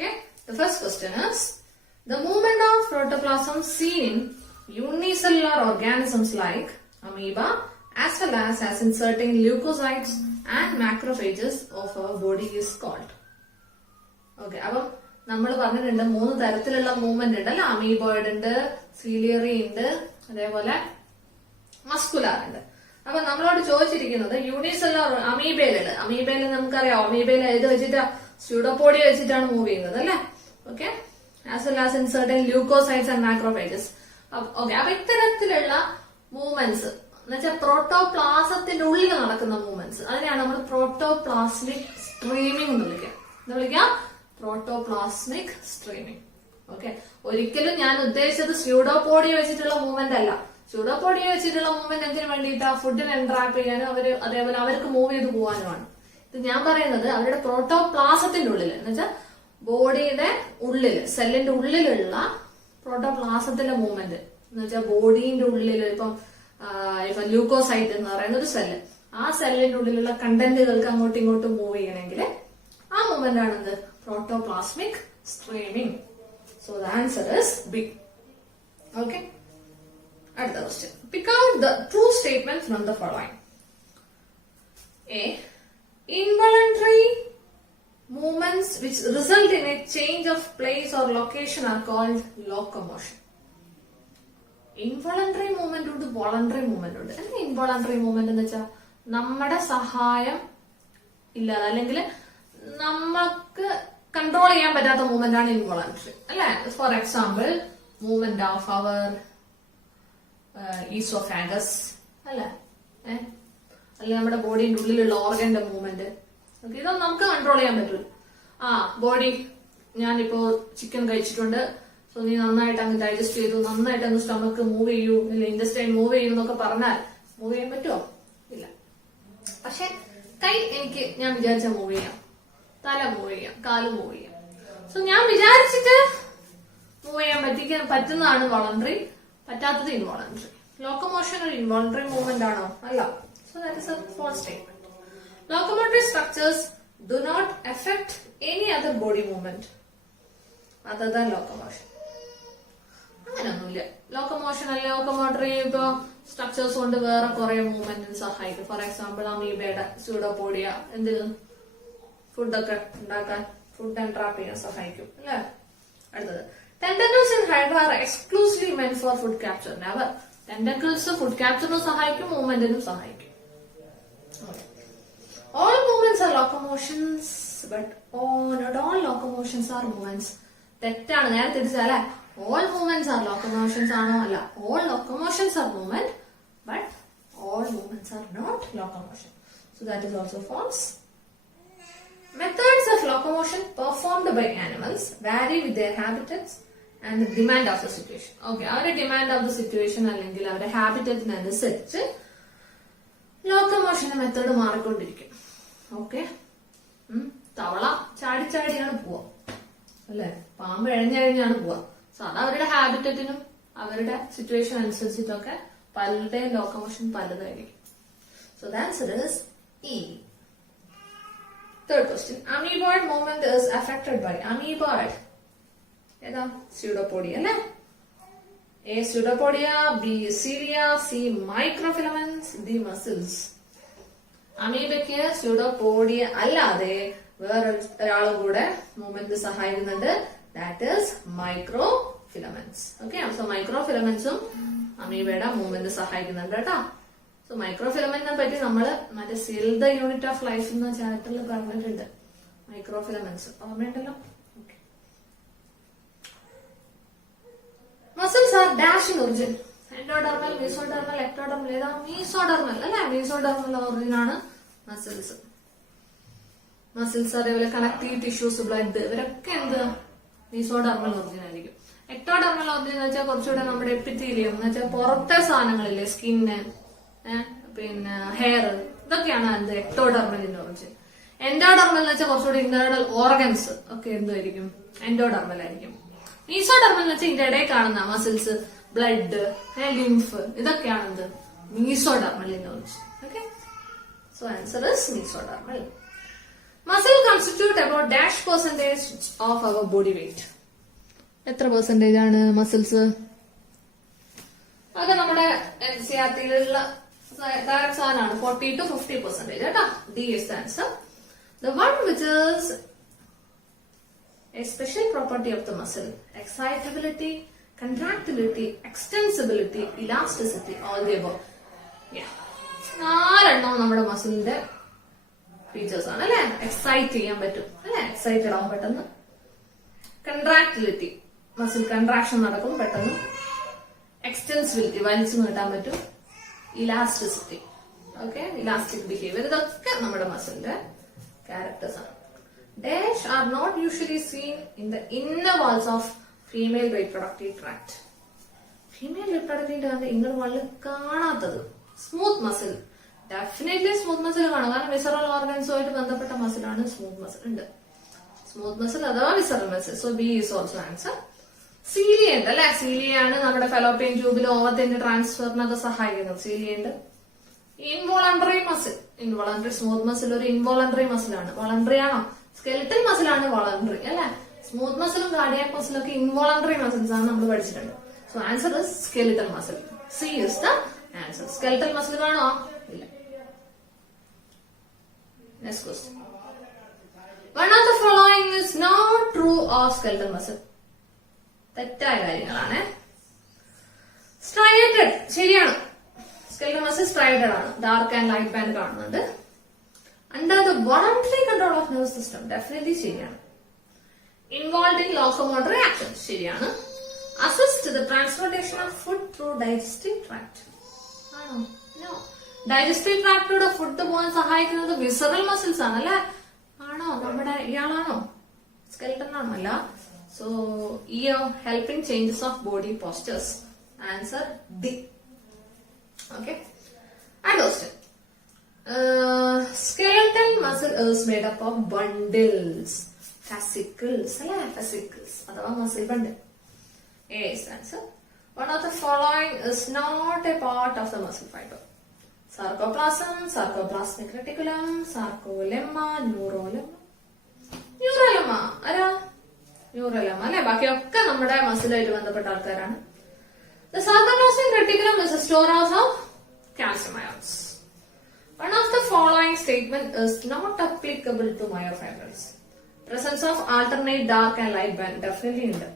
Okay, the first question is the movement of protoplasm seen in unicellular organisms like amoeba as well as in certain leukocytes and macrophages of our body is called. Okay, അപ്പം നമ്മൾ പറഞ്ഞിട്ടുണ്ട് 3 തരത്തിലുള്ള movement ഉണ്ട് അല്ലെ. Amoeboid ഉണ്ട്, ciliary ഉണ്ട്, അതേപോലെ muscular ഉണ്ട്. അപ്പൊ നമ്മളോട് ചോദിച്ചിരിക്കുന്നത് യൂണിസെല്ലുലാർ അമീബയില് നമുക്കറിയാം അമീബയിൽ ഏത് വെച്ചിട്ടാ സ്യൂഡോപോഡിയ വെച്ചിട്ടാണ് മൂവ് ചെയ്യുന്നത് അല്ലെ. Okay, as well as in certain leucocytes and macrophages. Okay, അപ്പൊ ഇത്തരത്തിലുള്ള മൂവ്മെന്റ്സ് എന്നുവെച്ചാൽ പ്രോട്ടോപ്ലാസത്തിന്റെ ഉള്ളിൽ നടക്കുന്ന മൂവ്മെന്റ്സ് അതിനെയാണ് നമ്മൾ പ്രോട്ടോപ്ലാസ്മിക് സ്ട്രീമിംഗ് എന്ന് വിളിക്കുക. എന്താ വിളിക്കുക? Protoplasmic streaming. ഓക്കെ, ഒരിക്കലും ഞാൻ ഉദ്ദേശിച്ചത് സ്യൂഡോപോഡിയ വെച്ചിട്ടുള്ള മൂവ്മെന്റ് അല്ല. സ്യൂഡോപോഡിയ വെച്ചിട്ടുള്ള മൂവ്മെന്റ് എന്തിനു വേണ്ടിയിട്ടാ? ഫുഡിനെ എൻട്രാപ്പ് ചെയ്യാനും അതേപോലെ അവർക്ക് മൂവ് ചെയ്ത് പോകാനുമാണ്. ഇത് ഞാൻ പറയുന്നത് അവരുടെ പ്രോട്ടോപ്ലാസത്തിന്റെ ഉള്ളിൽ എന്ന് വെച്ചാൽ ബോഡിയുടെ ഉള്ളില് സെല്ലിന്റെ ഉള്ളിലുള്ള പ്രോട്ടോപ്ലാസത്തിന്റെ മൂവ്മെന്റ് എന്ന് വെച്ചാൽ ബോഡിന്റെ ഉള്ളിൽ ഇപ്പൊ ല്യൂക്കോസൈറ്റ് എന്ന് പറയുന്ന ഒരു സെല്ല്, ആ സെല്ലിന്റെ ഉള്ളിലുള്ള കണ്ടന്റുകൾക്ക് അങ്ങോട്ടും ഇങ്ങോട്ടും മൂവ് ചെയ്യണമെങ്കിൽ ആ movement ആണെന്ത്? Protoplasmic streaming. So the answer is B. Okay, അടുത്ത question. Pick out the true statement from the following. A, involuntary movements which result in a change of place or location are called locomotion. Involuntary movement ഉണ്ട്, voluntary movement ഉണ്ട്. എന്താ involuntary movement എന്ന് വെച്ചാൽ നമ്മുടെ സഹായം ഇല്ലാതെ അല്ലെങ്കിൽ നമുക്ക് കൺട്രോൾ ചെയ്യാൻ പറ്റാത്ത മൂവ്മെന്റ് ആണ് ഇൻവോളണ്ടറി അല്ലെ. For example movement of our oesophagus അല്ലെ, അല്ലെങ്കിൽ നമ്മുടെ ബോഡിന്റെ ഉള്ളിലുള്ള ഓർഗന്റെ മൂവ്മെന്റ്. ഇതൊന്നും നമുക്ക് കൺട്രോൾ ചെയ്യാൻ പറ്റില്ല. ബോഡി ഞാനിപ്പോ ചിക്കൻ കഴിച്ചിട്ടുണ്ട്, സോ നീ നന്നായിട്ട് അങ്ങ് ഡൈജസ്റ്റ് ചെയ്തു, നന്നായിട്ട് അങ്ങ് സ്റ്റൊമക്ക് മൂവ് ചെയ്യൂ, ഇല്ല ഇൻഡസ്റ്റൈൻ മൂവ് ചെയ്യൂ എന്നൊക്കെ പറഞ്ഞാൽ മൂവ് ചെയ്യാൻ പറ്റുമോ? ഇല്ല. പക്ഷെ കൈ എനിക്ക് ഞാൻ വിചാരിച്ച മൂവ് ചെയ്യാം, തല മൂവ് ചെയ്യാം, കാല് മൂവ് ചെയ്യാം. സോ ഞാൻ വിചാരിച്ചിട്ട് മൂവ് ചെയ്യാൻ പറ്റുന്നതാണ് വോളണ്ടറി, പറ്റാത്തത് ഇൻവോളണ്ടറി. ലോക്കോമോഷൻ ഒരു ഇൻവോളണ്ടറി മൂവ്മെന്റ് ആണോ? അല്ല. So that is a false statement. Locomotory structures do not affect any other body movement other than locomotion. അങ്ങനെയൊന്നുമില്ല. ലോക്കോമോട്ടറി ഇപ്പൊ സ്ട്രക്ചേഴ്സ് കൊണ്ട് വേറെ കുറെ മൂവ്മെന്റിന് സഹായിക്കും. ഫോർ എക്സാമ്പിൾ അമീബയുടെ സ്യൂഡോപോഡിയ എന്തിന്? ഫുഡൊക്കെ ഉണ്ടാക്കാൻ, ഫുഡ് എൻട്രാപ്പ് ചെയ്യാൻ സഹായിക്കും അല്ലെ. അടുത്തത്, tentacles in hydra are exclusively meant for food capture. Never. Tentacles food ക്യാപ്ചറിനും സഹായിക്കും, മൂവ്മെന്റിനും സഹായിക്കും. All movements are locomotions, but not all locomotions are movements. തെറ്റാണ്, നേരെ തിരിച്ചാലേ. All movements are locomotions ആണോ? അല്ല. All locomotions are movement, but all movements are not locomotion. So that is also false. Methods of locomotion performed by animals vary with their habitats and the demand of the situation. Okay, അവരുടെ demand of the situation അല്ലെങ്കിൽ അവരുടെ ഹാബിറ്ററ്റിനനുസരിച്ച് ലോക്കോമോഷന്റെ method മാറിക്കൊണ്ടിരിക്കും. Okay, തവള ചാടിച്ചാടിയാണ് പോവാ അല്ലെ, പാമ്പ് എഴഞ്ഞഴഞ്ഞാണ് പോവാ. So അത് അവരുടെ ഹാബിറ്ററ്റിനും അവരുടെ സിറ്റുവേഷൻ അനുസരിച്ചിട്ടൊക്കെ പലരുടെയും ലോക്കോമോഷൻ പലതായിരിക്കും. So the answer is E. Third question. Amoeboid movement is affected by amoeboid ഏതാ? സ്യൂഡോപോഡിയ അല്ലെ. A pseudopodia, B cilia, C microfilaments, D muscles. അമീബയ്ക്ക് സ്യൂഡോപോഡിയ അല്ലാതെ വേറൊരാളും കൂടെ മൂവ്മെന്റ് സഹായിക്കുന്നുണ്ട്. That is microfilaments. Okay, so മൈക്രോഫിലമെന്റ്സും അമീബയുടെ മൂവ്മെന്റ് സഹായിക്കുന്നുണ്ട് കേട്ടോ. സോ മൈക്രോഫിലമെന്റിനെ പറ്റി നമ്മള് മറ്റേ cell the unit of life എന്ന ചാപ്റ്ററിൽ പറഞ്ഞിട്ടുണ്ട്. മൈക്രോഫിലമെന്റ്സ് ഓർമ്മയുണ്ടല്ലോ. Muscles are dash in origin. Endodermal, mesodermal, ectodermal. ഏതാ? മീസോഡർമൽ അല്ലെ. മീസോഡർമൽ ഒറിജിൻ ആണ് മസിൽസ്. മസിൽസ് അതേപോലെ കണക്റ്റീവ് ടിഷ്യൂസ്, ബ്ലഡ്, ഇവരൊക്കെ എന്ത്? മീസോഡർമൽ ഒറിജിൻ ആയിരിക്കും. എക്ടോഡർമൽ ഒറിജിൻ എന്ന് വെച്ചാൽ കുറച്ചുകൂടെ നമ്മുടെ എപ്പിത്തീലിയം എന്ന് വെച്ചാൽ പുറത്തെ സാധനങ്ങളില്ലേ, സ്കിന്ന്, പിന്നെ ഹെയർ, ഇതൊക്കെയാണ് എന്ത്? എക്ടോഡർമലിന്റെ ഒറിജിൻ. എൻഡോഡർമൽ എന്ന് വെച്ചാൽ കുറച്ചുകൂടി ഇന്റേണൽ ഓർഗൻസ് ഒക്കെ എന്തായിരിക്കും? എൻഡോഡർമൽ ആയിരിക്കും. മീസോഡർമൽ എന്ന് വെച്ചാൽ ഇതിന്റെ ഇടയിൽ കാണുന്ന മസിൽസ്, ബ്ലഡ്, ലിംഫ്, ഇതൊക്കെയാണ് എന്ത്? മീസോഡർമലിന്റെ origin. Okay, so answer is mesodermal. Muscle constitute about dash percentage of our body weight. എത്ര പെർസെന്റേജ് ആണ് മസിൽസ്? അത് നമ്മുടെ NCERT-യിലുള്ള ഡയറക്ട് സാധനമാണ്. 40 to 50% കേട്ടോ. D is the answer. The one which is a special property of the muscle: excitability, contractility, extensibility, elasticity, all the above. Yeah. 4 നമ്മുടെ മസിലിന്റെ features ആണ് അല്ലെ. Excite ചെയ്യാൻ പറ്റും അല്ലെ, എക്സൈറ്റഡ് ആവും പെട്ടെന്ന്. കൺട്രാക്ടിലിറ്റി, മസിൽ കൺട്രാക്ഷൻ നടക്കും പെട്ടെന്ന്. എക്സ്റ്റൻസിബിലിറ്റി, വലിച്ചു നീട്ടാൻ പറ്റും. ഇലാസ്റ്റിസിറ്റി, ഓക്കെ, ഇലാസ്റ്റിക് ബിഹേവിയർ, ഇതൊക്കെ നമ്മുടെ മസിലിന്റെ ക്യാരക്ടേഴ്സ് ആണ്. Dash are not usually seen in the inner walls of female reproductive tract. Female reproductive tract inner വാളിൽ കാണാത്തത് smooth muscle. Definitely smooth muscle കാണും, കാരണം വിസറൽ ഓർഗൻസുമായിട്ട് ബന്ധപ്പെട്ട മസിലാണ് സ്മൂത്ത് മസിൽ ഉണ്ട്. സ്മൂത്ത് മസിൽ അഥവാ visceral muscle. So B is also answer. Cilia ഉണ്ട് അല്ലെ. സീലിയ ആണ് നമ്മുടെ ഫെലോപ്പിയൻ ട്യൂബിൽ ഓവത്തിന്റെ ട്രാൻസ്ഫറിനൊക്കെ സഹായിക്കുന്നത്. സീലിയ ഉണ്ട്. Involuntary muscle, involuntary smooth muscle ഒരു ഇൻവോളണ്ടറി മസിലാണ്. വോളണ്ടറി ആണോ? സ്കെലിറ്റൽ മസിലാണ് വോളണ്ടറി അല്ലെ. സ്മൂത്ത് മസിലും കാർഡിയാക് മസിലും ഒക്കെ ഇൻവോളണ്ടറി മസിൽസ് ആണ് നമ്മൾ പഠിച്ചിട്ടുണ്ട്. So answer is skeletal muscle. C is the answer. Skeletal muscle കാണോ? ഇല്ല. Next question. One of the following is not true of skeletal muscle. തെറ്റായ കാര്യങ്ങളാണ്. സ്ട്രൈറ്റഡ് ശരിയാണ്. സ്കെലിറ്റൽ മസിൽ സ്ട്രൈറ്റഡ് ആണ്. ഡാർക്ക് ആൻഡ് ലൈറ്റ് ബാൻഡ് കാണുന്നുണ്ട്. Under the voluntary control of nervous system definitely ശരിയാണ്. Involve in locomotory action ശരിയാണ്. Assist the transportation of food through digestive tract ആണോ? No. Digestive ട്രാക്ടിലൂടെ food പോകാൻ സഹായിക്കുന്നത് visceral muscles ആണ് അല്ലെ. ആണോ? നമ്മുടെ ഇയാളാണോ? സ്കെലിറ്റൻ ആണോ? അല്ല. So helping changes of body postures. Answer D. Okay. അടുത്ത question. Skeletal muscle is made up of bundles, fascicles അല്ലെ. fascicles അഥവാ muscle bundle. A is the answer. One of the following is not a part of the muscle fiber: sarcoplasm, sarcoplasmic reticulum, sarcolemma, neurolemma. ന്യൂറോലെമ്മ ആരാ? ന്യൂറോലെമ്മ അല്ലെ. ബാക്കിയൊക്കെ നമ്മുടെ മസിലായിട്ട് ബന്ധപ്പെട്ട ആൾക്കാരാണ്. The sarcoplasmic reticulum is a storehouse of calcium ions. One of the following statement is not applicable to myofibrils: presence of alternate dark and light band. Definitely ഉണ്ട്.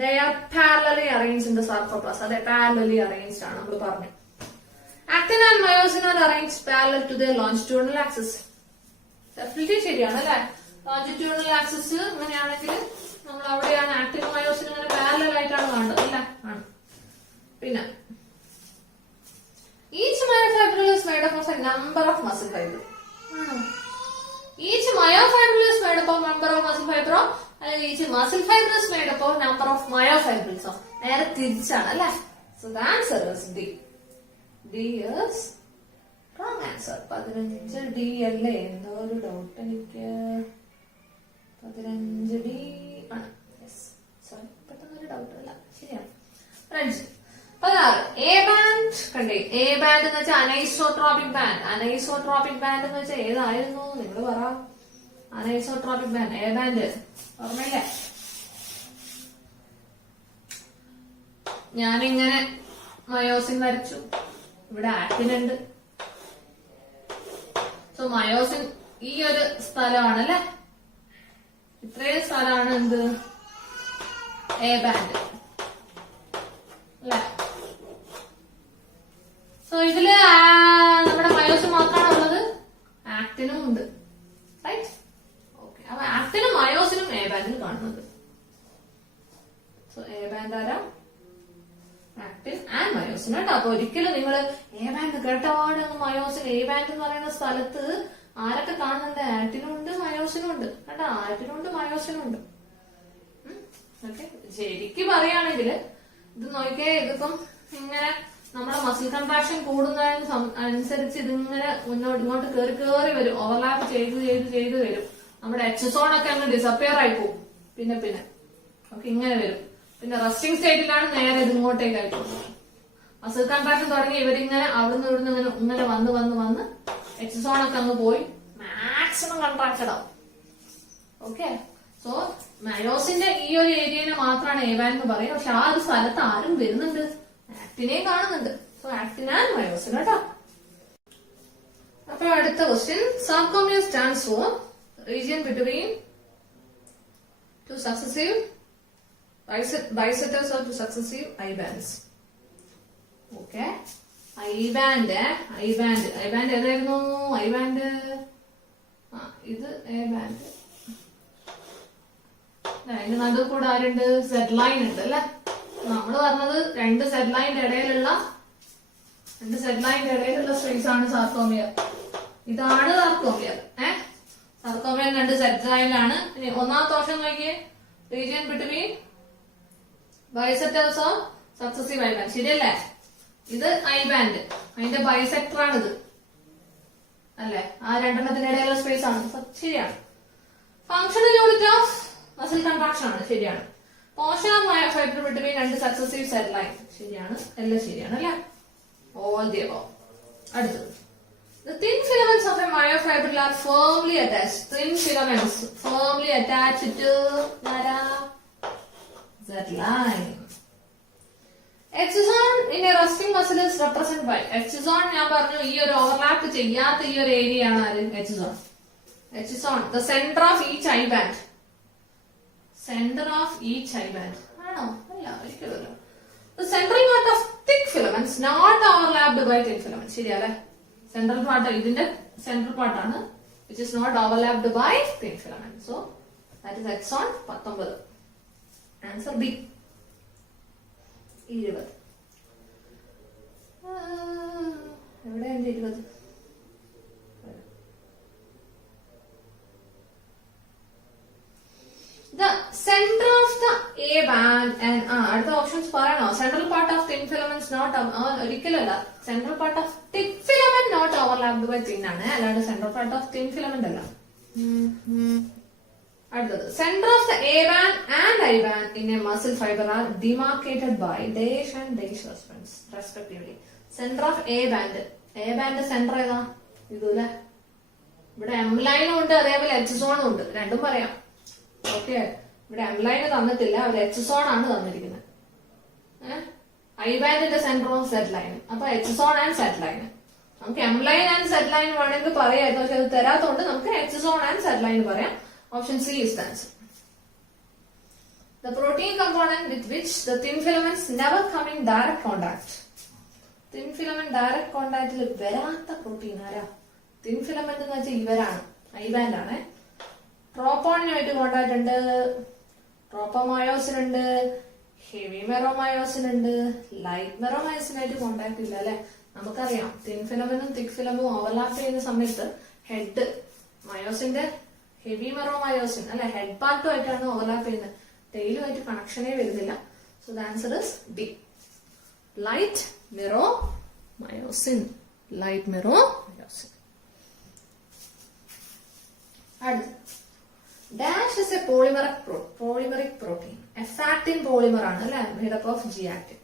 They are parallelly arranged in the sarcoplasm. അതെ, parallelly arranged ആണ് നമ്മൾ പറഞ്ഞു. Actin and myosin are arranged parallel to their longitudinal axis. Definitely ശരിയാണ് അല്ലെ. longitudinal axis അങ്ങനെയാണെങ്കിൽ നമ്മൾ അവിടെയാണ് ആക്ടിനും മയോസിനും അങ്ങനെ പാരലൽ ആയിട്ടാണ് കാണുന്നത് അല്ലെ. ആണ്. പിന്നെ each myofibril is made up of a number of muscle fibers. Each myofibril is made up of number of muscle fibers, and each muscle fiber is made up of number of myofibrils. നേരെ തിരിച്ചാണ് അല്ലെ. So the answer is D. D is wrong answer. 15 D അല്ലേ? എന്തോ ഒരു doubt എനിക്ക്. 15 D ആണ്. Yes, sorry, പെട്ടെന്നൊരു doubt അല്ല. ശരിയാണ്. ഫ്രണ്ട്സ്, എ ബാൻഡ് കണ്ടേ. എ ബാൻഡ് എന്ന് വെച്ചാൽ അനൈസോട്രോപിക് ബാൻഡ്. അനൈസോട്രോപിക് ബാൻഡ് എന്ന് വെച്ചാൽ ഏതായിരുന്നു? നിങ്ങൾ പറ. അനൈസോട്രോപിക് ബാൻഡ്, എ ബാൻഡ് ഓർമ്മയില്ലേ? ഞാനിങ്ങനെ മയോസിൻ വരച്ചു. ഇവിടെ ആക്ടിൻ ഉണ്ട്. സോ മയോസിൻ ഈ ഒരു സ്ഥലമാണ് അല്ലെ. ഇത്രയും സ്ഥലമാണ് എന്ത്? എ ബാൻഡ് അല്ലെ. സോ ഇതില് നമ്മുടെ മയോസിൻ മാത്രമാണ് ഉള്ളത്. ആക്ടിനും ഉണ്ട്. റൈറ്റ്. ഓക്കെ. അപ്പൊ ആക്ടിനും മയോസിനും എ ബാൻഡിൽ കാണുന്നുണ്ട്. സോ എ ബാൻഡ് ആരാ? ആക്ടിൻ ആൻഡ് മയോസിൻ കേട്ടോ. അപ്പൊ ഒരിക്കലും നിങ്ങൾ എ ബാൻഡ് കേട്ടപാട് മയോസിൻ, എ ബാൻഡ് എന്ന് പറയുന്ന സ്ഥലത്ത് ആരൊക്കെ കാണുന്നുണ്ട്? ആക്ടിനും ഉണ്ട്, മയോസിനും ഉണ്ട് കേട്ടോ. ആക്ടിനും ഉണ്ട്, മയോസിനും ഉണ്ട്. ഓക്കെ. ശരിക്കും പറയുകയാണെങ്കിൽ ഇത് നോക്കിയേ, ഇതിപ്പം ഇങ്ങനെ നമ്മുടെ മസിൽ കൺട്രാക്ഷൻ കൂടുന്നതിന് അനുസരിച്ച് ഇതിങ്ങനെ ഇങ്ങോട്ട് കയറി വരും. ഓവർലാപ്പ് ചെയ്ത് വരും. നമ്മുടെ എക്സസോൺ ഒക്കെ അങ്ങ് ഡിസപ്പിയർ ആയി പോകും. പിന്നെ ഓക്കെ, ഇങ്ങനെ വരും. പിന്നെ റെസ്റ്റിംഗ് സ്റ്റേറ്റിലാണ് നേരെ ഇത് ഇങ്ങോട്ടേക്ക് ആയിട്ട് പോകുന്നത്. മസിൽ കൺട്രാക്ഷൻ തുടങ്ങി ഇവരിങ്ങനെ അവിടുന്ന് ഇങ്ങനെ വന്ന് എക്സസോൺ ഒക്കെ അങ്ങ് പോയി മാക്സിമം കൺട്രാക്റ്റഡ് ആവും. ഓക്കെ, സോ മയോസിന്റെ ഈ ഒരു ഏരിയനെ മാത്രമാണ് എ ബാൻഡ് എന്ന് പറയുന്നത്. പക്ഷെ ആ ഒരു സ്ഥലത്ത് ആരും വരുന്നുണ്ട്, ആക്ടിനെയും കാണുന്നുണ്ട്. സോ ആക്ടിൻ ആൻഡ് മയോസിൻ കേട്ടോ. അപ്പൊ അടുത്ത question, sarcomere stands for region between two successive bisectors of two successive I bands. Okay, I band ഏതായിരുന്നു? ഐ ബാൻഡ് ഇത് എ ബാൻഡ്. അതിന്റെ നടുവ് കൂടെ ആരുണ്ട്? സെഡ് ലൈൻ ഉണ്ട് അല്ലെ. നമ്മള് പറഞ്ഞത് രണ്ട് സെഡ് ലൈനിന്റെ ഇടയിലുള്ള സ്പേസ് ആണ് സാർക്കോമിയർ. ഇതാണ് സാർക്കോമിയർ. സാർക്കോമിയർ രണ്ട് സെഡ് ലൈനിലാണ്. ഇനി ഒന്നാമത്തെ ഓപ്ഷൻ നോക്കിയേ, region between bisectors of successive I band. ശരിയല്ലേ? ഇത് ഐ ബാൻഡ്, അതിന്റെ ബൈസെക്ടർ ആണിത് അല്ലെ. ആ രണ്ടെണ്ണത്തിന്റെ ഇടയിലുള്ള സ്പേസ് ആണ്. ശരിയാണ്. Functional unit of muscle contraction ആണ്. ശരിയാണ്. പോർഷൻ ഓഫ് മയോഫൈബർ ബിറ്റ്വീൻ രണ്ട് സക്സസീവ് സെഡ് ലൈൻ. ശരിയാണ്. എല്ലാം ശരിയാണ് അല്ലെ. All the above. അടുത്തത്, the thin filaments of a myofibril are firmly attached. Thin filaments firmly attached to that line. Exoson in a resting muscle is represented by exoson. ഞാൻ പറഞ്ഞു ഈ ഒരു overlap ചെയ്യാത്ത ഈ ഒരു ഏരിയ ആണ് ആര്? exoson. Exoson, the center of each eye band. Center of each eye band. ആണോ? അല്ല, ഒരിക്കലുമല്ല. The central part of thick filaments not overlapped by thin filaments. ശരിയല്ലേ? സെൻട്രൽ പാർട്ട് ഇതിന്റെ സെൻട്രൽ പാർട്ടാണ്, which is not overlapped by thin filament. So that is axon 19. Answer B 20. എവിടെയുണ്ട് 20? The center of the A band and അടുത്ത options പറയണോ? Central part of thin filaments not, ഒരിക്കലല്ല. Central part of thick filament not overlapped by thin ആണ്, അല്ലാണ്ട് central part of thin filament അല്ല. അടുത്തത്, centre of the A band and I band in a muscle fibre are demarcated by dash and dash respectively. Centre of A band centre ഏതാ? ഇതല്ലേ. ഇവിടെ M ലൈനും ഉണ്ട്, അതേപോലെ എച്ച് സോണും ഉണ്ട്, രണ്ടും പറയാം. ഓക്കെ, ഇവിടെ എം ലൈന് തന്നിട്ടില്ല, അവർ എച്ച് സോൺ ആണ് തന്നിരിക്കുന്നത്. ഐ ബാൻഡിന്റെ സെന്ററും സെഡ് ലൈനും. അപ്പൊ H zone and Z line. നമുക്ക് M line and Z line വേണമെങ്കിൽ പറയാം, പക്ഷെ അത് തരാത്തോണ്ട് നമുക്ക് H zone and Z line പറയാം. Option C is the answer. The protein component with which the thin filaments never come in direct contact. Thin filament direct contactൽ വരാത്ത protein ആരാ? Thin filament എന്ന് വെച്ചാൽ ഇവരാണ്, ഐ ബാൻഡ് ആണ്. ട്രോപ്പോണിനുമായിട്ട് contact ഉണ്ട്, ട്രോപ്പോമയോസിൻ ഉണ്ട്, heavy മെറോമയോസിൻ ഉണ്ട്, ലൈറ്റ് മെറോമയോസിനായിട്ട് കോണ്ടാക്ട് ഇല്ല അല്ലെ. നമുക്കറിയാം തിൻ ഫിലമെന്റും തിക് ഫിലമും ഓവർലാപ്പ് ചെയ്യുന്ന സമയത്ത് ഹെഡ് മയോസിന്റെ ഹെവി മെറോമയോസിൻ അല്ലെ, ഹെഡ് പാർട്ടുമായിട്ടാണ് ഓവർലാപ്പ് ചെയ്യുന്നത്, ടെയിലുമായിട്ട് കണക്ഷനേ വരുന്നില്ല. So the answer is D, light meromyosin. Light meromyosin. Dash is a polymeric protein. F actin polymer ആണ് അല്ലെ, made up of G actin.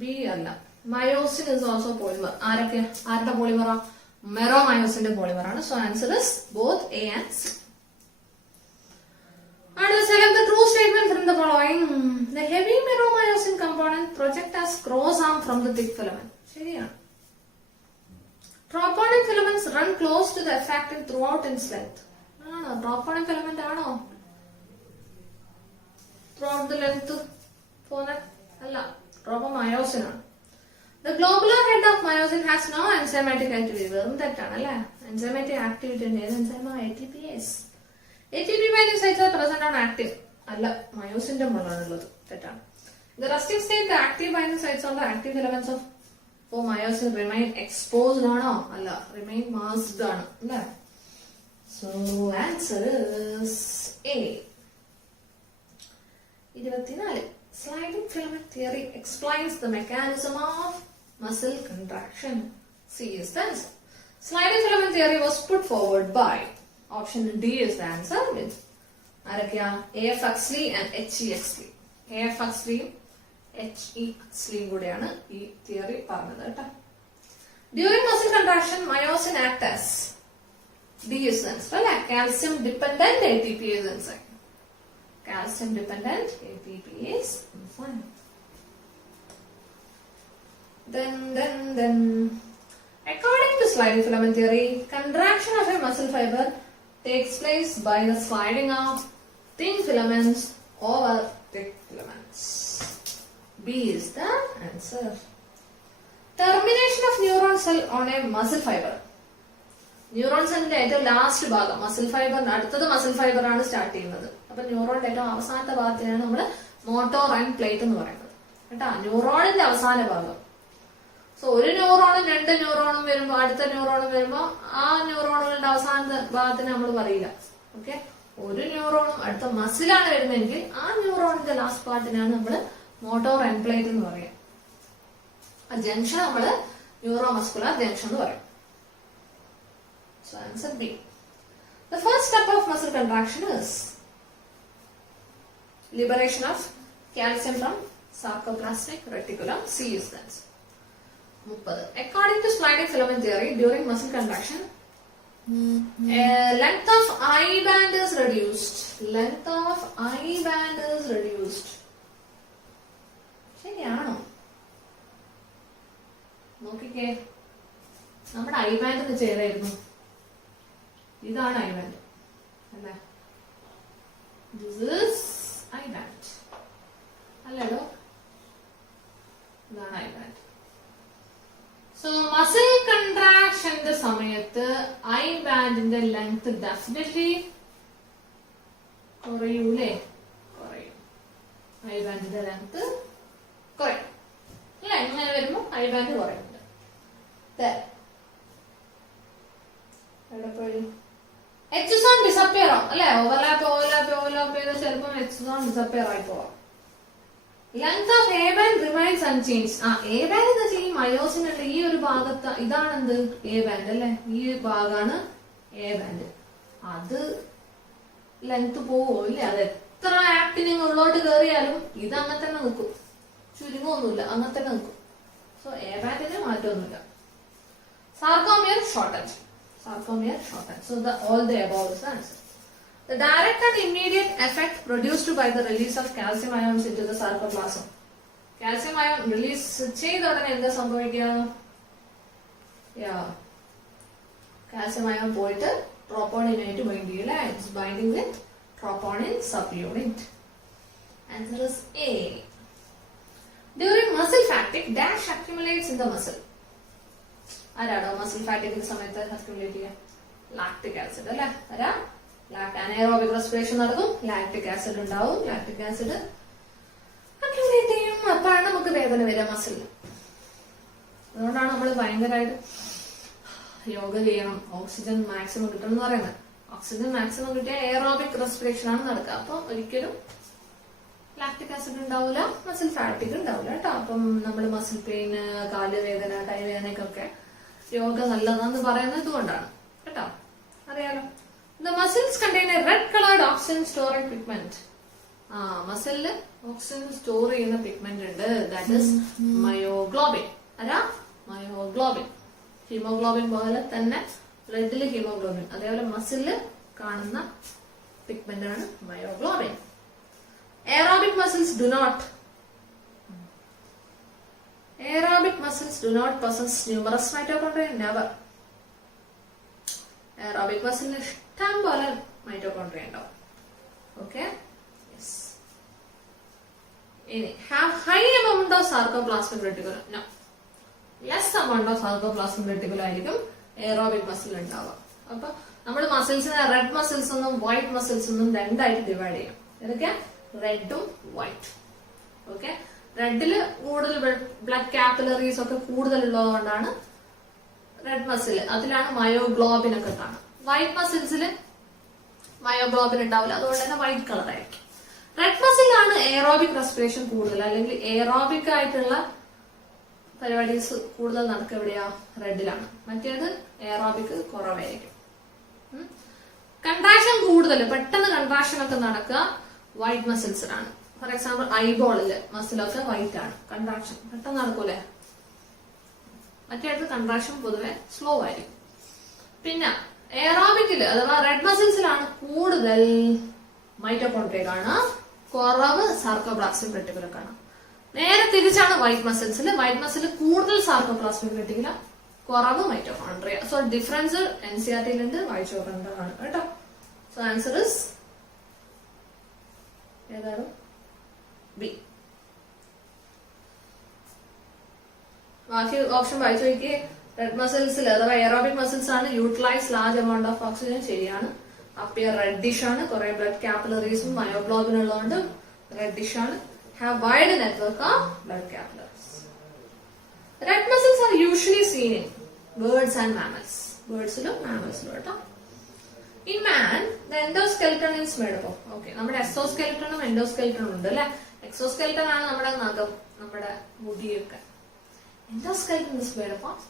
B അല്ല. Myosin is also polymer. ആരുടെ പോളിമറാ? മെറോമയോസിന്റെ പോളിമർ ആണ്. So answer is both A and C. Select the true statement from the following. The heavy meromyosin component project as cross arm from the thick filament. ശരിയാണ്. Troponin filaments run close to the effectin throughout its length. ആണോ? Troponin filament ആണോ throughout the length പോകുന്ന? അല്ല, tropomyosin ആണ്. The globular head of myosin has no enzymatic activity. വെറും തെറ്റാണ് അല്ലെ. enzymatic activity ഉണ്ട്. ഏത് enzyme? ATPase. ATP binding sites are present on actin. അല്ല, മയോസിന്റെ മുകളിലാണുള്ളത്. തെറ്റാണ്. The resting state, the active binding sites on the active filaments of myosin remain exposed ആണോ? അല്ല, remain masked ആണ് അല്ലേ. So answer is A. 24. Sliding filament theory explains the mechanism of muscle contraction. C is the answer. Sliding filament theory was put forward by option D is the answer with ആരൊക്കെയാ? A.F. Huxley and H.E. Huxley. A.F. Huxley H.E. Huxley കൂടെയാണ് ഈ theory പറഞ്ഞത് കേട്ടോ. During muscle contraction, myosin act as D is the answer. Calcium dependent ATP is enzyme. Calcium dependent ATP is enzyme. Then, according to sliding filament theory, contraction of a muscle fiber takes place by the sliding of thin filaments over thick filaments. B is the answer. Termination of neuron cell on a muscle fiber. Neuron സെല്ലിന്റെ ഏറ്റവും last ഭാഗം muscle ഫൈബറിന് അടുത്തത് muscle fibre ആണ് start ചെയ്യുന്നത്. അപ്പൊ ന്യൂറോണിന്റെ ഏറ്റവും അവസാനത്തെ ഭാഗത്തിനാണ് നമ്മൾ മോട്ടോർ ആൻഡ് പ്ലേറ്റ് എന്ന് പറയുന്നത് കേട്ടാ. ന്യൂറോണിന്റെ അവസാന ഭാഗം. സോ ഒരു ന്യൂറോണും രണ്ട് ന്യൂറോണും വരുമ്പോ അടുത്ത ന്യൂറോണും വരുമ്പോ ആ ന്യൂറോണുകളുടെ അവസാന ഭാഗത്തിന് നമ്മൾ പറയില്ല. ഓക്കെ, ഒരു ന്യൂറോണും അടുത്ത മസിലാണ് വരുന്നതെങ്കിൽ ആ ന്യൂറോണിന്റെ ലാസ്റ്റ് പാർട്ടിനാണ് നമ്മൾ മോട്ടോർ ആൻഡ് പ്ലേറ്റ് എന്ന് പറയാം. ആ ജംഗ്ഷൻ നമ്മള് ന്യൂറോ മസ്കുലർ ജംഗ്ഷൻ എന്ന് പറയും. So answer B. The first step of muscle contraction is liberation of calcium from sarcoplasmic reticulum. C is the answer. 30. According to sliding filament theory, during muscle contraction, length of eye band is reduced. Length of eye band is reduced. ശരിയാണോ? നോക്കിക്കേ, നമ്മുടെ I band എന്ന് ചെയ്തായിരുന്നു. ഇതാണ് I band അല്ലേ? This is I band അല്ലല്ലോ, ഇതാണ് I band. So muscle കൺട്രാക്ഷന്റെ സമയത്ത് ഐ ബാൻഡിന്റെ ലെങ്ത് ഡെഫിനറ്റ്ലി കുറയൂലേ? കുറയും. ഐ ബാൻഡിന്റെ ലെങ്ത് കുറയും അല്ലെ? ഇങ്ങനെ വരുമ്പോ ഐ ബാൻഡ് കുറയുന്നുണ്ട്. എവിടെ പോയി? എച്ച് സോൺ ഡിസപ്പിയർ ആവും അല്ലെ? ഓവർലാപ്പ് ചെയ്ത ചിലപ്പോൾ എച്ച് സോൺ ഡിസപ്പിയർ ആയി പോവാം. Length of A band remains unchanged. A band എന്ന് വെച്ചാൽ ഈ മയോസിനുള്ള ഈ ഒരു ഭാഗത്ത് ഇതാണ് എന്ത്? എ ബാൻഡ് അല്ലെ? ഈ ഭാഗമാണ് എ ബാൻഡ്. അത് ലെങ്ത് പോവോ? ഇല്ല. അത് എത്ര ആക്ടിനിങ് ഉള്ളോട്ട് കയറിയാലും ഇത് അങ്ങനെ തന്നെ നിൽക്കും, ചുരുങ്ങൊന്നുമില്ല, അങ്ങനെ തന്നെ നിൽക്കും. സോ എ ബാൻഡിന് മാറ്റമൊന്നുമില്ല. Sarcomere shorten. Sarcomere shortened. So all the above is the answer. The direct and immediate effect produced by the release of calcium ions into the sarcoplasm. Calcium ion release ചെയ്ത ഉടനെ എന്താ സംഭവിക്കുക? Calcium ion പോയിട്ട് troponinate bind ചെയ്യില്ല. It's binding with troponin subunit. Answer is A. During muscle fatigue, dash accumulates in the muscle. ആരാടോ muscle ഫാറ്റിക്കിന്റെ സമയത്ത് accumulate ചെയ്യുക? ലാക്ടിക് ആസിഡ് അല്ലെ? ആരാ? അനേറോബിക് റെസ്പിറേഷൻ നടക്കും, ലാക്ടിക് ആസിഡ് ഉണ്ടാവും. ലാക്ടിക് ആസിഡ് അക്യുമുലേറ്റ് ചെയ്യും. അപ്പോഴാണ് നമുക്ക് വേദന വരിക മസിലിന്. അതുകൊണ്ടാണ് നമ്മൾ ഭയങ്കരമായിട്ട് യോഗ ചെയ്യണം, ഓക്സിജൻ മാക്സിമം കിട്ടണം എന്ന് പറയുന്നത്. ഓക്സിജൻ മാക്സിമം കിട്ടിയാൽ എയറോബിക് റെസ്പിറേഷൻ ആണ് നടക്കുക. അപ്പൊ ഒരിക്കലും ലാക്ടിക് ആസിഡ് ഉണ്ടാവില്ല, മസിൽ ഫാറ്റിക് ഉണ്ടാവില്ല കേട്ടോ. അപ്പം നമ്മൾ മസിൽ പെയിന്, കാലുവേദന, കൈവേദനക്കൊക്കെ യോഗ നല്ലതാന്ന് പറയുന്നത് ഇതുകൊണ്ടാണ് കേട്ടോ. അറിയാലോ. The muscles contain a red colored oxygen storing pigment. മസിലില് ഓക്സിജൻ സ്റ്റോർ ചെയ്യുന്ന പിഗ്മെന്റ് ഉണ്ട്. That is myoglobin. ആരാ? മയോഗ്ലോബിൻ. ഹീമോഗ്ലോബിൻ പോലെ തന്നെ ബ്ലഡില് ഹീമോഗ്ലോബിൻ, അതേപോലെ മസിലില് കാണുന്ന പിഗ്മെന്റ് ആണ് myoglobin. Aerobic muscles do not possess numerous mitochondria. Never. Aerobic muscle ഇഷ്ടം പോലെ മൈറ്റോകോൺട്രിയ ഉണ്ടാവും. ഓക്കെ, ഇനി have high amount of sarcoplasmic reticulum. No. Less amount of sarcoplasmic reticulum ആയിരിക്കും aerobic muscle ഉണ്ടാവുക. അപ്പൊ നമ്മൾ മസിൽസിനെ റെഡ് മസിൽസ് എന്നും വൈറ്റ് മസിൽസ് എന്നും രണ്ടായിട്ട് ഡിവൈഡ് ചെയ്യും. ഏതൊക്കെ? റെഡും വൈറ്റ്. ഓക്കെ, റെഡില് കൂടുതൽ ബ്ലഡ് കാപ്പിലറീസ് ഒക്കെ കൂടുതൽ ഉള്ളതുകൊണ്ടാണ് റെഡ് മസിൽ, അതിലാണ് മയോഗ്ലോബിൻ ഒക്കെ കാണും. വൈറ്റ് മസിൽസില് മയോഗ്ലോബിൻ ഉണ്ടാവില്ല, അതുകൊണ്ട് തന്നെ വൈറ്റ് കളർ ആയിരിക്കും. റെഡ് മസിലാണ് എയറോബിക് റെസ്പിറേഷൻ കൂടുതൽ, അല്ലെങ്കിൽ എയറോബിക് ആയിട്ടുള്ള പരിപാടീസ് കൂടുതൽ നടക്കുക എവിടെയാ? റെഡിലാണ്. മറ്റേത് എയറോബിക് കുറവായിരിക്കും. കൺട്രാക്ഷൻ കൂടുതൽ, പെട്ടെന്ന് കൺട്രാക്ഷൻ ഒക്കെ നടക്കുക വൈറ്റ് മസിൽസിലാണ്. ഫോർ എക്സാമ്പിൾ ഐബോളില് മസിലൊക്കെ വൈറ്റ് ആണ്, കൺട്രാക്ഷൻ പെട്ടെന്ന് നടക്കൂലേ. മറ്റേടത്ത് കൺട്രാക്ഷൻ പൊതുവെ സ്ലോ ആയിരിക്കും. പിന്നെ എയറോബിക്കില് അഥവാ റെഡ് മസിൽസിലാണ് കൂടുതൽ മൈറ്റോകോൺഡ്രിയ കാണാം, കുറവ് സാർക്കോപ്ലാസ്മിക് റെട്ടിക്കുലം കാണാം. നേരെ തിരിച്ചാണ് വൈറ്റ് മസിൽസിൽ. വൈറ്റ് മസിൽ കൂടുതൽ സാർക്കോപ്ലാസ്മിക് റെട്ടിക്കുലം, കുറവ് മൈറ്റോകോൺഡ്രിയ. സോ ഡിഫറൻസ് NCERT-യിലുണ്ട്, വായിച്ചു നോക്കേണ്ടതാണ് കേട്ടോ. സോ ആൻസർ ഇസ് ഏതാണ്? ബി. ബാക്കി ഓപ്ഷൻ വായിച്ചു നോക്കിയേ. റെഡ് മസിൽസിൽ അഥവാ എയറോബിക് മസിൽസ് ആണ് utilise large amount of oxygen. ശരിയാണ്. അപ്പിയർ റെഡിഷ് ആണ്, കുറെ ബ്ലഡ് കാപ്പിലറീസും മയോഗ്ലോബിൻ ഉള്ളതുകൊണ്ട് റെഡിഷ് ആണ്. Have wide network of blood capillaries. Red muscles are usually seen in birds and mammals. ബേർഡ്സിലും മാമൽസിലും കേട്ടോ. In man the endoskeleton is made of. Okay, നമ്മുടെ എക്സോസ്കെൽട്ടണും എൻഡോസ്കെൽട്ടണും ഉണ്ട് അല്ലെ. എക്സോസ്കെൽട്ടൺ ആണ് നമ്മുടെ നഖം, നമ്മുടെ മുടിയൊക്കെ. Endoskeleton is made up of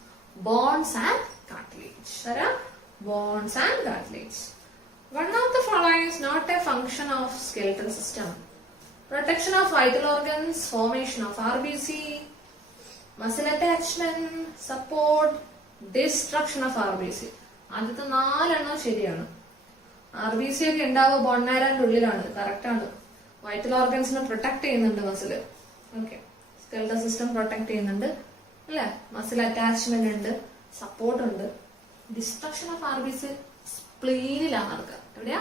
bones and cartilage. Bones and cartilage. One of the following is not a function of skeletal system. Protection of vital organs, formation of RBC, muscle attachment, support, destruction of RBC. ആദ്യത്തെ 4 ശരിയാണ്. RBC ഒക്കെ ഉണ്ടാവുക bone മാരോന്റെ ഉള്ളിലാണ്. Correct ആണ്. Vital ഓർഗൻസിനെ protect ചെയ്യുന്നുണ്ട് muscle. Okay, skeletal system protect ചെയ്യുന്നുണ്ട് അല്ലെ. Muscle attachment ഉണ്ട്, സപ്പോർട്ട് ഉണ്ട്. ഡിസ്ട്രക്ഷൻ ഓഫ് RBC സ്പ്ലീനിലാണ് നടക്കുക. എവിടെയാ?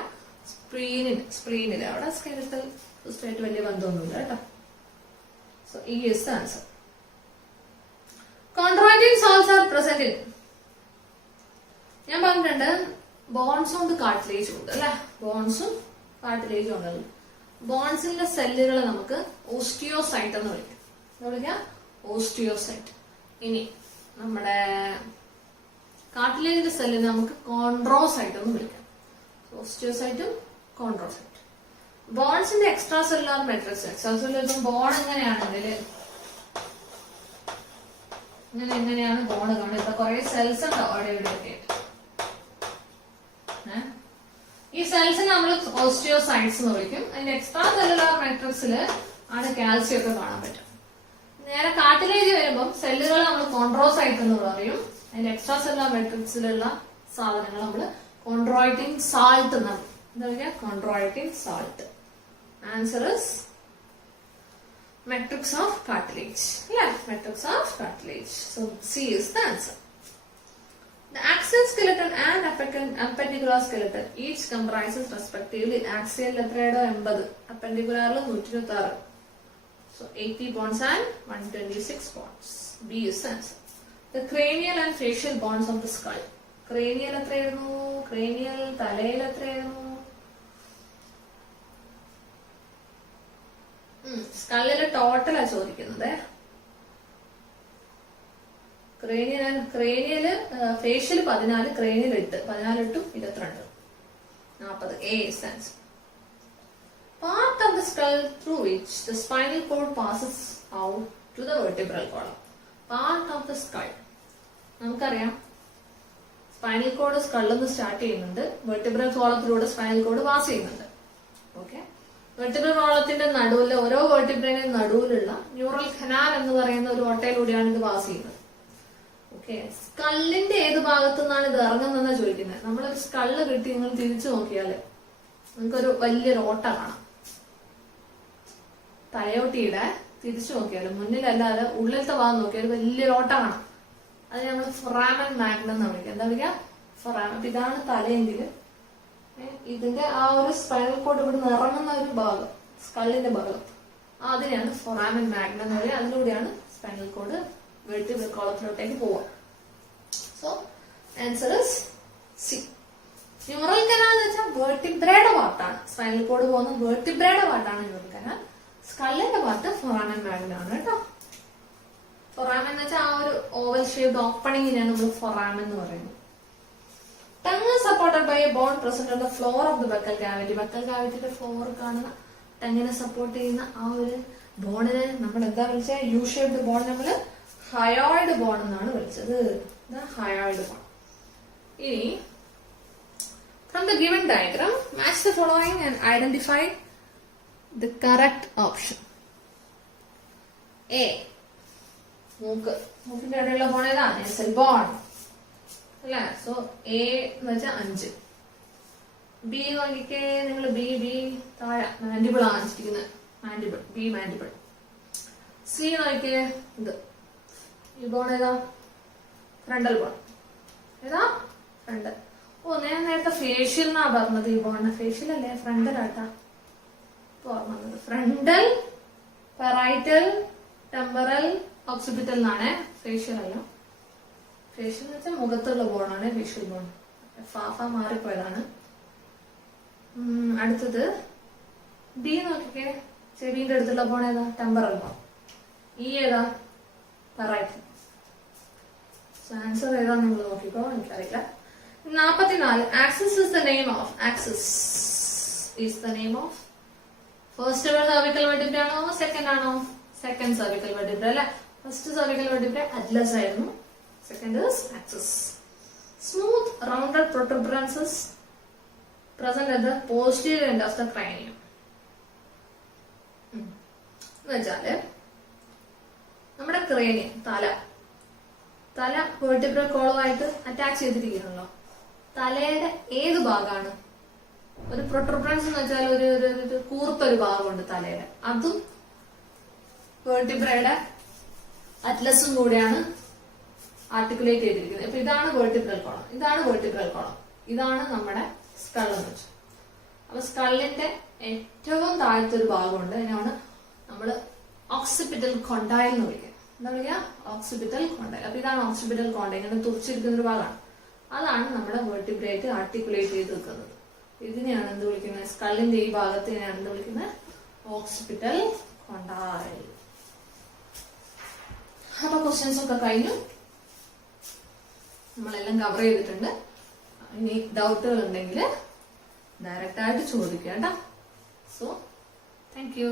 സ്പ്ലീനില്. അവിടെ സ്കെലിറ്റൽ സിസ്റ്റമായിട്ട് വലിയ ബന്ധമൊന്നുമില്ല കേട്ടോ. സോ ഈ is the answer. Contracting soles are present in. ഞാൻ പറഞ്ഞിട്ടുണ്ട് ബോൺസും ഉണ്ട് കാർട്ടിലേജും ഉണ്ട് അല്ലെ. ബോൺസും കാർട്ടിലേജും ഉണ്ടല്ലോ. ബോൺസിന്റെ സെല്ലുകളെ നമുക്ക് ഓസ്റ്റിയോസൈറ്റ് എന്ന് വിളിക്കും. എന്താ വിളിക്കാം? ഓസ്റ്റിയോസൈറ്റ്. ഇനി നമ്മുടെ കാർട്ടിലേജിന്റെ സെല്ലിനെ നമുക്ക് കോൺഡ്രോസൈറ്റ് എന്ന് വിളിക്കാം. ഓസ്റ്റിയോസൈറ്റും കോൺഡ്രോസൈറ്റും. ബോൺസിന്റെ extra cellular matrix. Extra cellular bone എങ്ങനെയാണെങ്കിൽ എങ്ങനെയാണ് ബോൺ കാണുന്നത്? ഇപ്പൊ കുറെ സെൽസ് ഉണ്ട് അവിടെ ഇവിടെയൊക്കെ. ഈ സെൽസിനെ നമ്മൾ ഓസ്റ്റിയോസൈറ്റ്സ് എന്ന് വിളിക്കും. അതിന്റെ എക്സ്ട്രാ സെല്ലുലാർ മെട്രിക്സില് ആണ് കാൽസ്യം ഒക്കെ കാണാൻ പറ്റും. നേരെ കാർട്ടിലേജ് വരുമ്പോൾ സെല്ലുകൾ നമ്മൾ കോൺട്രോസൈറ്റ് എന്ന് പറയും. അതിന്റെ എക്സ്ട്രാ സെല്ലുലാർ മെട്രിക്സിലുള്ള സാധനങ്ങൾ നമ്മൾ കോൺട്രോയിറ്റിംഗ് സാൾട്ട് എന്നാണ്. എന്താ പറയുക? Chondroitin salt. Answer is matrix of cartilage. Yeah, matrix of cartilage. So C is the answer. The axial skeleton and appendicular skeleton each comprises respectively axial എത്രയുടെ 80, appendicular 126. So 80 bonds and 126 bonds. B is the answer. The cranial and facial bonds of the skull. Cranial എത്രയായിരുന്നു? Cranial തലയിൽ എത്രയായിരുന്നു? സ്കള്ളില് ടോട്ടലാ ചോദിക്കുന്നത്. ക്രേനിയല് facial 14, cranial 8. 14 8 22 40. A is the answer. Part of the skull through which the spinal cord passes out to the vertebral column. Part of the skull. നമുക്കറിയാം spinal cord സ്കള്ളിന്ന് start ചെയ്യുന്നുണ്ട്, vertebral കോളത്തിലൂടെ spinal cord pass ചെയ്യുന്നുണ്ട്. Okay, vertebral കോളത്തിന്റെ നടുവിൽ ഓരോ വെർട്ടിബ്രലിനും നടുവിലുള്ള neural canal എന്ന് പറയുന്ന ഒരു ഓട്ടയിലൂടെയാണ് ഇത് പാസ് ചെയ്യുന്നത്. ഓക്കെ, സ്കള്ളിന്റെ ഏത് ഭാഗത്തു നിന്നാണ് ഇത് ഇറങ്ങുന്നതെന്നാ ചോദിക്കുന്നത്. നമ്മളൊരു സ്കള്ള് കിട്ടി നിങ്ങൾ തിരിച്ചു നോക്കിയാല് നിങ്ങൾക്കൊരു വലിയൊരു ഓട്ട കാണാം. തലയോട്ടിയുടെ തിരിച്ചു നോക്കിയാലും മുന്നിലല്ലാതെ ഉള്ളിലത്തെ ഭാഗം നോക്കിയാൽ വലിയൊരു ഓട്ട കാണാം. അത് നമ്മൾ ഫൊറാമൻ മാഗ്നം എന്ന് വിളിക്കുക. എന്താ വിളിക്കുക? ഫൊറാമൻ. അപ്പൊ ഇതാണ് തലയെങ്കിൽ ഇതിന്റെ ആ ഒരു സ്പൈനൽ കോഡ് ഇവിടെ ഇറങ്ങുന്ന ഒരു ഭാഗം, സ്കള്ളിന്റെ ഭാഗം, അതിനെയാണ് ഫൊറാമൻ മാഗ്നം എന്ന് പറയുക. അതിലൂടെയാണ് സ്പൈനൽ കോഡ് വെർട്ടിബ്രൽ കോളത്തിലോട്ടേക്ക് പോവുക. So answer is C. Neural canal എന്ന് വെച്ചാൽ വെർട്ടിബ്രയുടെ പാർട്ടാണ്. സ്പൈനൽ കോഡ് പോകുന്ന വെർട്ടിബ്രയുടെ പാർട്ടാണ് ന്യൂറൽ കനാൽ. സ്കള്ളിന്റെ പാർട്ട് ഫൊറാമൻ മാഗ്നം ആണ് കേട്ടോ. ഫൊറാമൻ എന്ന് വെച്ചാൽ ആ ഒരു ഓവൽ ഷേപ്ഡ് ഓപ്പണിങ്ങിനാണ് നമ്മൾ ഫൊറാമൻ എന്ന് പറയുന്നത്. Tongue is supported by a bone present on the floor of the buccal cavity. Buccal cavity floor കാണുന്ന ടങ്ങിനെ സപ്പോർട്ട് ചെയ്യുന്ന ആ ഒരു ബോണിനെ നമ്മൾ എന്താ വിളിച്ചത്? യു ഷേപ്ഡ് ബോൺ നമ്മൾ ഹയോയിഡ് ബോൺ എന്നാണ് വിളിച്ചത്. Hyoid bone. ഇനി from the given diagram match the following and identify the correct option. A. മൂക്കിന്റെ ഇടയിലുള്ള ബോൺ ഏതാ? നെസൽ ബോൺ അല്ലെ? സോ എ എന്ന് വെച്ചാൽ 5. ബി നോക്കിക്കേ നിങ്ങൾ, ബി താഴെ മാൻഡിബിൾ ആണ് കാണിച്ചിരിക്കുന്നത്. Mandible, B mandible. സി നോക്കിക്കേ, ഇത് ഈ ബോൺ ഏതാ? Frontal bone. ഏതാ? ഫ്രണ്ടൽ. ഓ, ഞാൻ നേരത്തെ ഫേഷ്യൽ എന്നാ പറഞ്ഞത്. ഈ ബോണ് ഫേഷ്യൽ അല്ലേ, ഫ്രണ്ടൽ ആട്ടാ പറഞ്ഞത്. ഫ്രണ്ടൽ, പെറൈറ്റൽ, ടെമ്പറൽ, ഓക്സിപിറ്റൽ എന്നാണ്. ഫേഷ്യൽ അല്ല. ഫേഷ്യൽ എന്ന് വെച്ചാൽ മുഖത്തുള്ള ബോണാണ് ഫേഷ്യൽ ബോൺ. ഫാഫ മാറിപ്പോയതാണ്. അടുത്തത് ഡി നോക്കിക്കേ, ചെവിന്റെ അടുത്തുള്ള ബോൺ ഏതാ? Temporal bone. ഈ ഏതാ? പെറൈറ്റൽ. ആൻസർ ഏതാ നിങ്ങൾ നോക്കിക്കോ, എനിക്കറിയില്ല. 44. Axis is the name of. Axis is the name of. First cervical vertebrae ആണോ സെക്കൻഡ് ആണോ? സെക്കൻഡ് cervical vertebrae അല്ലെ. ഫസ്റ്റ് cervical vertebrae atlas ആയിരുന്നു. Second is axis. Smooth rounded protuberances present at the posterior end of the cranium. എന്നുവെച്ചാല് നമ്മുടെ cranium, തല vertebral കോളമായിട്ട് attach ചെയ്തിരിക്കണല്ലോ. തലയുടെ ഏത് ഭാഗമാണ്? ഒരു പ്രൊട്രബറൻസ് എന്ന് വെച്ചാൽ ഒരു കൂർത്തൊരു ഭാഗമുണ്ട് തലയുടെ. അതും വെർട്ടിബ്രയുടെ അറ്റ്ലസും കൂടെയാണ് ആർട്ടിക്കുലേറ്റ് ചെയ്തിരിക്കുന്നത്. അപ്പൊ ഇതാണ് വെർട്ടിബ്രൽ കോളം, ഇതാണ് വെർട്ടിബ്രൽ കോളം, ഇതാണ് നമ്മുടെ സ്കൾ എന്ന് വെച്ചാൽ. അപ്പൊ സ്കളിന്റെ ഏറ്റവും താഴത്തെ ഒരു ഭാഗമുണ്ട്, അതിനാണ് നമ്മള് ഓക്സിപിറ്റൽ കോണ്ടൈൽ എന്ന് വിളിക്കുക. എന്താ വിളിക്കുക? Occipital condyle. അപ്പൊ ഇതാണ് ഓക്സിപിറ്റൽ കോണ്ടൈൽ, ഇങ്ങനെ തുറച്ചിരിക്കുന്ന ഒരു ഭാഗമാണ്. അതാണ് നമ്മുടെ വെർട്ടിബ്രേറ്റ് ആർട്ടിക്കുലേറ്റ് ചെയ്ത് നിൽക്കുന്നത്. ഇതിനെയാണ് എന്ത് വിളിക്കുന്നത്? സ്കളിന്റെ ഈ ഭാഗത്തിനെയാണ് എന്ത് വിളിക്കുന്നത്? Occipital condyle. അപ്പൊ ക്വസ്റ്റ്യൻസ് ഒക്കെ കഴിഞ്ഞു, നമ്മളെല്ലാം കവർ ചെയ്തിട്ടുണ്ട്. ഇനി ഡൗട്ടുകൾ ഉണ്ടെങ്കിൽ ഡയറക്റ്റ് ആയിട്ട് ചോദിക്കുക കേട്ടോ. So thank you.